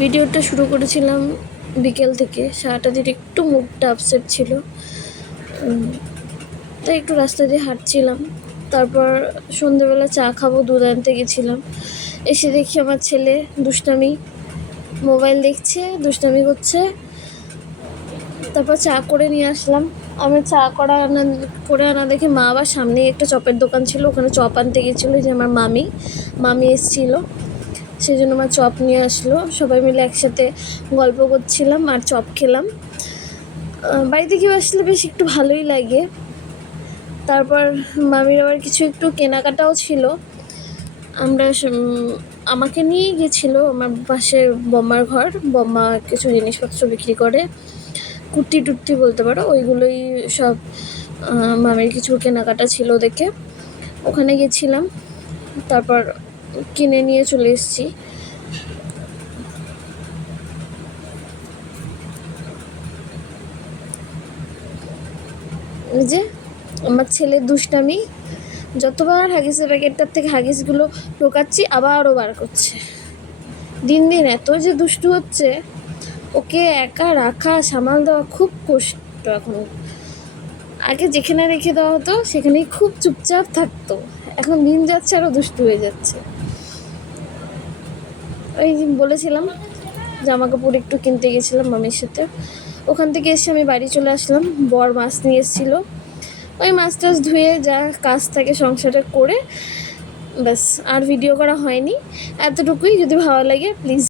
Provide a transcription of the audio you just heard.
ভিডিওটা শুরু করেছিলাম বিকেল থেকে। সারাটা দিন একটু মুডটা আপসেট ছিল, তাই একটু রাস্তা দিয়ে হাঁটছিলাম। তারপর সন্ধেবেলা চা খাবো, দুধ আনতে গেছিলাম। এসে দেখি আমার ছেলে দুষ্টামি, মোবাইল দেখছে, দুষ্টামি করছে। তারপর চা করে নিয়ে আসলাম। আমি চা করে আনা দেখে মা আবার সামনেই একটা চপের দোকান ছিল, ওখানে চপ আনতে গেছিলো। যে আমার মামি এসেছিলো, সেই জন্য আমার চপ নিয়ে আসলো। সবাই মিলে একসাথে গল্প করছিলাম আর চপ খেলাম। বাড়িতে কেউ আসলে বেশ একটু ভালোই লাগে। তারপর মামির আবার কিছু একটু কেনাকাটাও ছিল। আমাকে নিয়ে গেছিলো আমার পাশের বম্মার ঘর। বম্মা কিছু জিনিসপত্র বিক্রি করে, কুর্তি টুর্তি বলতে পারো, ওইগুলোই সব। মামির কিছু কেনাকাটা ছিল দেখে ওখানে গেছিলাম। তারপর কিনে নিয়ে চলে এসেছি। যে আমার ছেলের দুষ্টামি, যতবার হাগিসের প্যাকেটটার থেকে হাগিসগুলো ঢোকাচ্ছি আবারও বার করছে। দিন দিন এত যে দুষ্টু হচ্ছে, ওকে একা রাখা সামাল দেওয়া খুব কষ্ট এখন। আগে যেখানে রেখে দেওয়া হতো সেখানেই খুব চুপচাপ থাকতো, এখন দিন যাচ্ছে আরও দুষ্টু হয়ে যাচ্ছে। ওই বলেছিলাম জামা কাপড় একটু কিনতে গেছিলাম মামির সাথে, ওখান থেকে এসে আমি বাড়ি চলে আসলাম। বর মাছ নিয়ে এসেছিলো, ওই মাছ টাছ ধুয়ে যা কাজ থাকে সংসারে করে ব্যাস, আর ভিডিও করা হয়নি। এতটুকুই। যদি ভালো লাগে প্লিজ